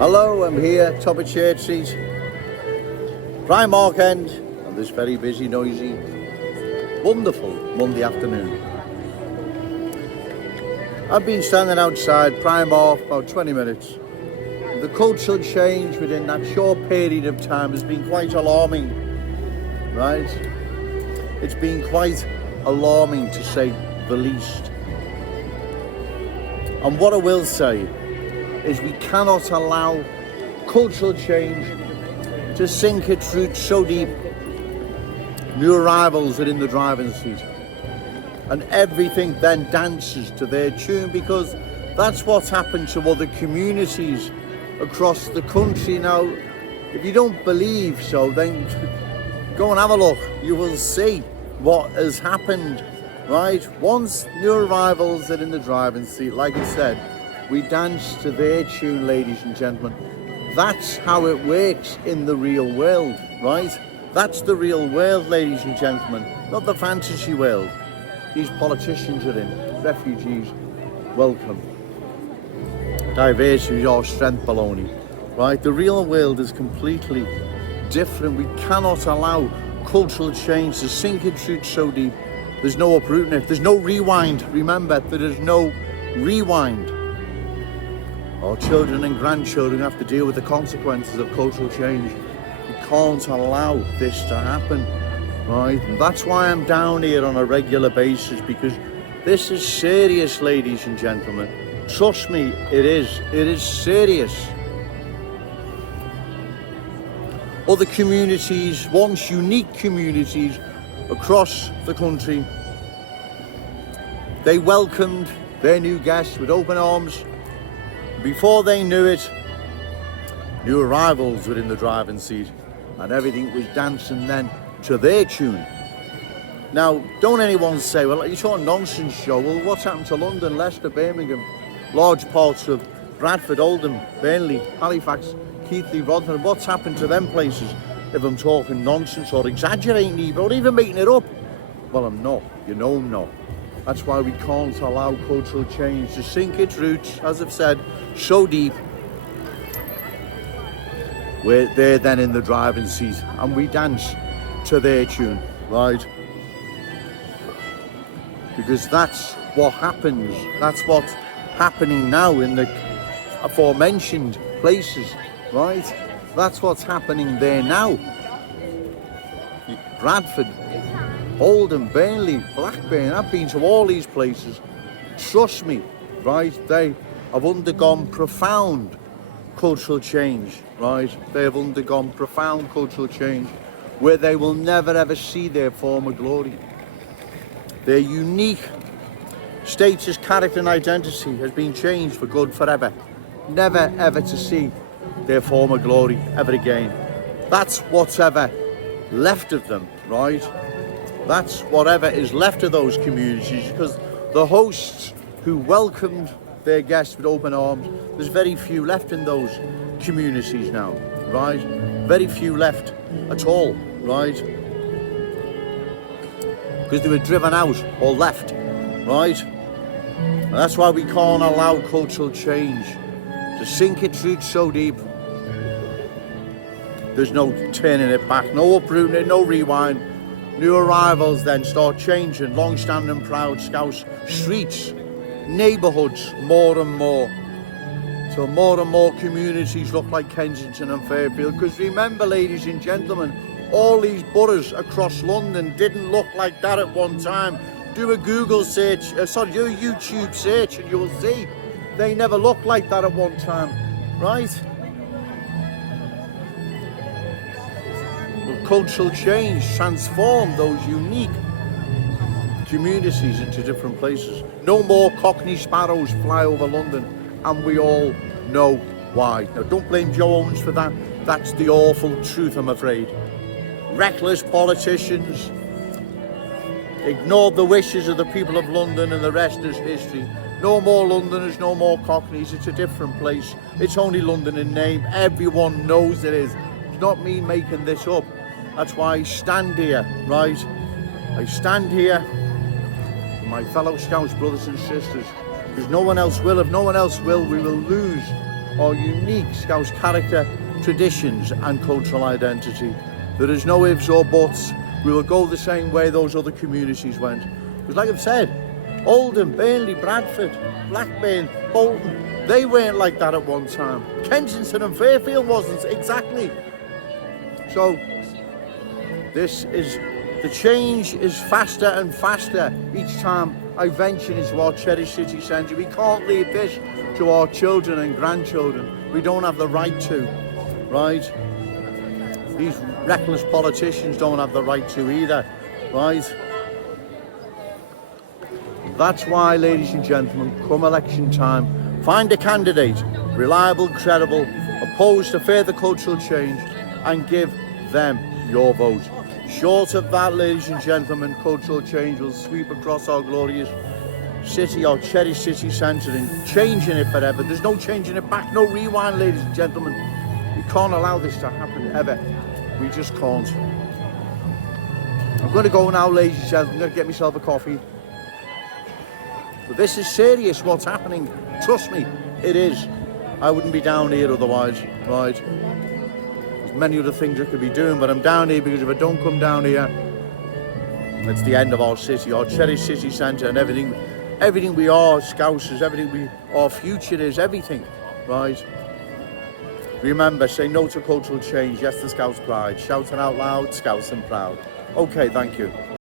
Hello, I'm here, top of Church Street, Primark end, on this very busy, noisy, wonderful Monday afternoon. I've been standing outside Primark about 20 minutes. The cultural change within that short period of time has been quite alarming, right? It's been quite alarming to say the least. And what I will say is we cannot allow cultural change to sink its roots so deep. New arrivals are in the driving seat and everything then dances to their tune, because that's what's happened to other communities across the country. Now, if you don't believe so, then go and have a look. You will see what has happened, right? Once new arrivals are in the driving seat, like I said, we dance to their tune, ladies and gentlemen. That's how it works in the real world, right? That's the real world, ladies and gentlemen, not the fantasy world. These politicians are in. Refugees, welcome. Diversity is our strength, baloney, right? The real world is completely different. We cannot allow cultural change to sink its roots so deep. There's no uprooting it. There's no rewind. Remember, there is no rewind. Our children and grandchildren have to deal with the consequences of cultural change. We can't allow this to happen, right? And that's why I'm down here on a regular basis, because this is serious, ladies and gentlemen. Trust me, it is. It is serious. Other communities, once unique communities across the country, they welcomed their new guests with open arms. Before they knew it, new arrivals were in the driving seat and everything was dancing then to their tune. Now, don't anyone say, well, you're talking nonsense, Joe. Well, what's happened to London, Leicester, Birmingham, large parts of Bradford, Oldham, Burnley, Halifax, Keighley, Rotherham? What's happened to them places? If I'm talking nonsense or exaggerating even, or even making it up, well, I'm not. You know I'm not. That's why we can't allow cultural change to sink its roots, as I've said, so deep. They're then in the driving seat and we dance to their tune, right? Because that's what happens. That's what's happening now in the aforementioned places, right? That's what's happening there now. Bradford, Oldham, Burnley, Blackburn, I've been to all these places. Trust me, right? They have undergone profound cultural change, right? They have undergone profound cultural change where they will never ever see their former glory. Their unique status, character and identity has been changed for good forever. Never ever to see their former glory ever again. That's what's ever left of them, right? That's whatever is left of those communities, because the hosts who welcomed their guests with open arms, there's very few left in those communities now, right? Very few left at all, right? Because they were driven out or left, right? And that's why we can't allow cultural change to sink its roots so deep. There's no turning it back, no uprooting it, no rewind. New arrivals then start changing long-standing proud Scouse streets, neighbourhoods more and more. So more and more communities look like Kensington and Fairfield. Because remember, ladies and gentlemen, all these boroughs across London didn't look like that at one time. Do a Google search, do a YouTube search and you will see they never looked like that at one time, right? Cultural change transformed those unique communities into different places. No more Cockney sparrows fly over London, and we all know why. Now, don't blame Joe Owens for that. That's the awful truth, I'm afraid. Reckless politicians ignored the wishes of the people of London, and the rest is history. No more Londoners, no more Cockneys. It's a different place. It's only London in name. Everyone knows it is. It's not me making this up. That's why I stand here, right? I stand here with my fellow Scouse brothers and sisters, because no one else will. If no one else will, we will lose our unique Scouse character, traditions and cultural identity. There is no ifs or buts. We will go the same way those other communities went. Because like I've said, Oldham, Burnley, Bradford, Blackburn, Bolton, they weren't like that at one time. Kensington and Fairfield wasn't, exactly. So the change is faster and faster each time I venture into our cherished city centre. We can't leave this to our children and grandchildren. We don't have the right to, right? These reckless politicians don't have the right to either, right? That's why, ladies and gentlemen, come election time, find a candidate, reliable, credible, opposed to further cultural change, and give them your vote. Short of that, ladies and gentlemen, cultural change will sweep across our glorious city, our cherished city centre, and changing it forever. There's no changing it back, no rewind, ladies and gentlemen. We can't allow this to happen, ever. We just can't. I'm going to go now, ladies and gentlemen. I'm going to get myself a coffee. But this is serious, what's happening. Trust me, it is. I wouldn't be down here otherwise, right? There's many other things I could be doing, but I'm down here because if I don't come down here, it's the end of our city, our cherished city centre, and everything we are, Scousers, our future is, everything, right? Remember, say no to cultural change, yes to Scouse pride. Shouting out loud, Scouse and proud. Okay, thank you.